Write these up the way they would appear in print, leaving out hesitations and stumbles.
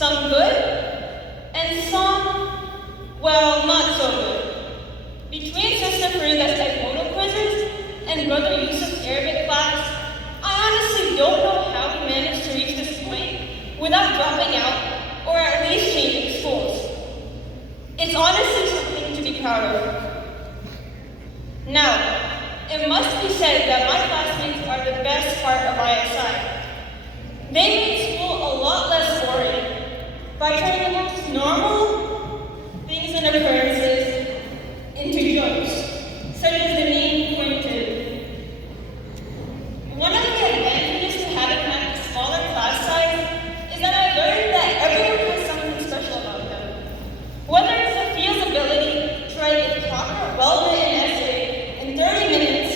some good, and some, well, not so good. Between Sister Farida's Taekwondo quizzes and Brother Yusuf's Arabic class, I honestly don't know how we managed to reach this point without dropping out or at least changing schools. It's honestly something to be proud of. Now, it must be said that my classmates are the best part of ISI. They made school a lot less boring by turning the most normal things and occurrences into jokes, such as the name pointed. One of the advantages to having a smaller class size is that I learned that everyone has something special about them. Whether it's the field's ability to write a proper, well-written essay in 30 minutes,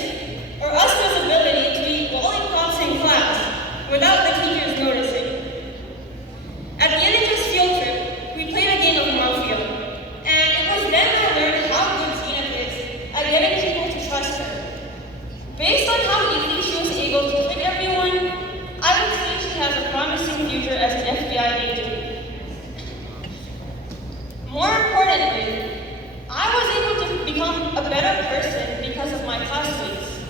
or Usman's ability to eat lollipops in class without the teachers noticing. At the end of this field trip, we played a game of Mafia, and it was then I learned how good Zena is at getting people to trust her. Based on how easily she was able to trick everyone, I would say she has a promising future as an FBI agent. More importantly, I was able to become a better person because of my classmates.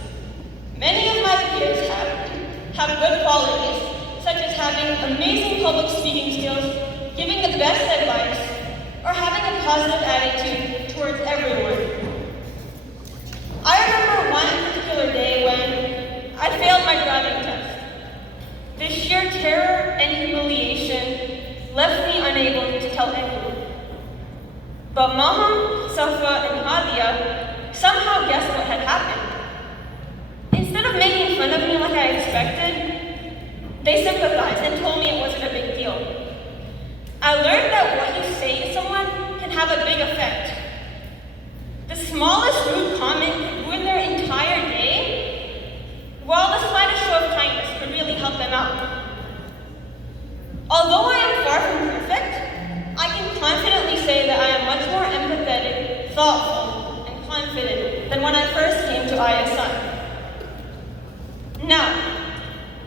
Many of my peers have good qualities, such as having amazing public speaking skills, giving the best advice, or having a positive attitude towards everyone. I remember one particular day when I failed my driving test. The sheer terror and humiliation left me unable to tell anyone. But Maham, Safa, and Hadia somehow guessed what had happened. Instead of making fun of me like I expected, they sympathized and told me it wasn't a big deal. I learned that what you say to someone can have a big effect. The smallest rude comment could ruin their entire day, while the slightest show of kindness could really help them out. Although I am far from perfect, I can confidently say that I am much more empathetic, thoughtful, and confident than when I first came to ISI. Now,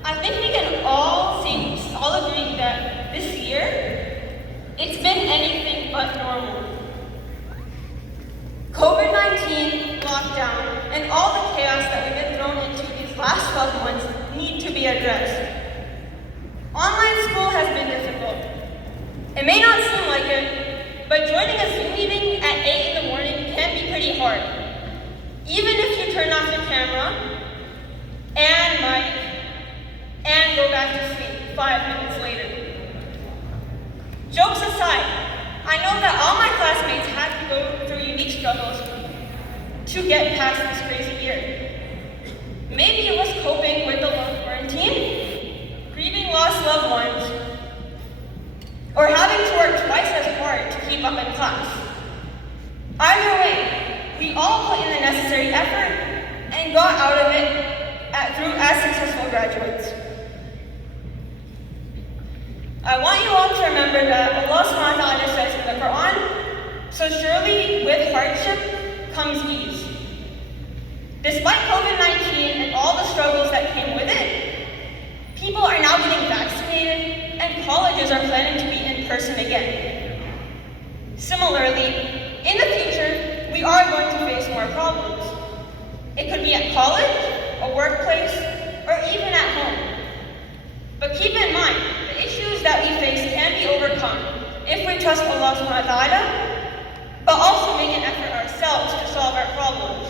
I think we can all agree that this year, it's been anything but normal. COVID-19, lockdown, and all the chaos that we've been thrown into these last 12 months need to be addressed. Online school has been difficult. It may not seem like it, but joining a Zoom meeting at 8 in the morning can be pretty hard. Even if you turn off the camera and mic and go back to sleep 5 minutes later. Jokes aside, I know that all my classmates had to go through unique struggles to get past this crazy year. Maybe it was coping with the long quarantine, grieving lost loved ones, or having to work twice as hard to keep up in class. Either way, we all put in the necessary effort and got out of it through as successful graduates. I want you all to remember that Allah subhanahu wa ta'ala says in the Quran, so surely with hardship comes ease. Despite COVID-19 and all the struggles that came with it, people are now getting vaccinated and colleges are planning to be in person again. Similarly, in the future, we are going to face more problems. It could be at college, a workplace, or even at home. But keep in mind, the issues that we face can be overcome if we trust Allah subhanahu wa ta'ala, but also make an effort ourselves to solve our problems.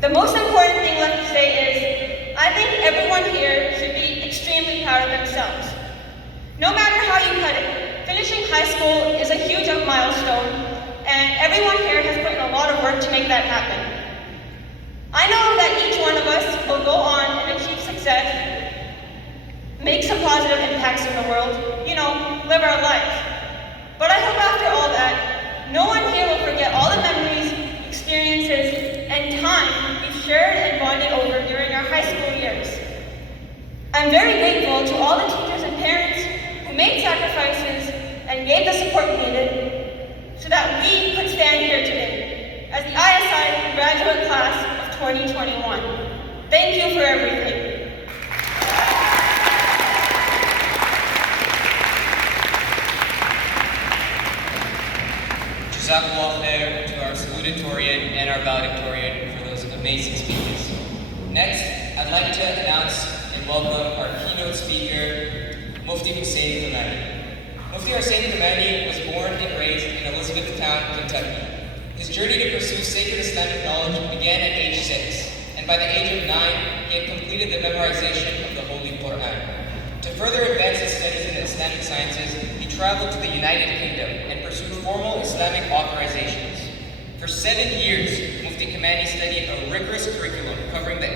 The most important thing left to say is, I think everyone here should be extremely proud of themselves. No matter how you cut it, finishing high school is a huge milestone, and everyone here has put in a lot of work to make that happen. I know that each one of us will go on and achieve success, make some positive impacts in the world, live our lives. But I hope after all that, no one here will forget all the memories, experiences, and time we've shared and bonded over during our high school years. I'm very grateful to all the teachers and parents who made sacrifices and gave the support needed so that we could stand here today as the ISI graduate class of 2021. Thank you for everything. salutatorian and our valedictorian for those amazing speeches. Next, I'd like to announce and welcome our keynote speaker, Mufti Hussein Kamani. Mufti Hussein Kamani was born and raised in Elizabethtown, Kentucky. His journey to pursue sacred Islamic knowledge began at age 6, and by the age of 9, he had completed the memorization of the Holy Quran. To further advance his studies in the Islamic sciences, he traveled to the United Kingdom and pursued formal Islamic authorizations. For 7 years, Mufti Kamani studied a rigorous curriculum covering the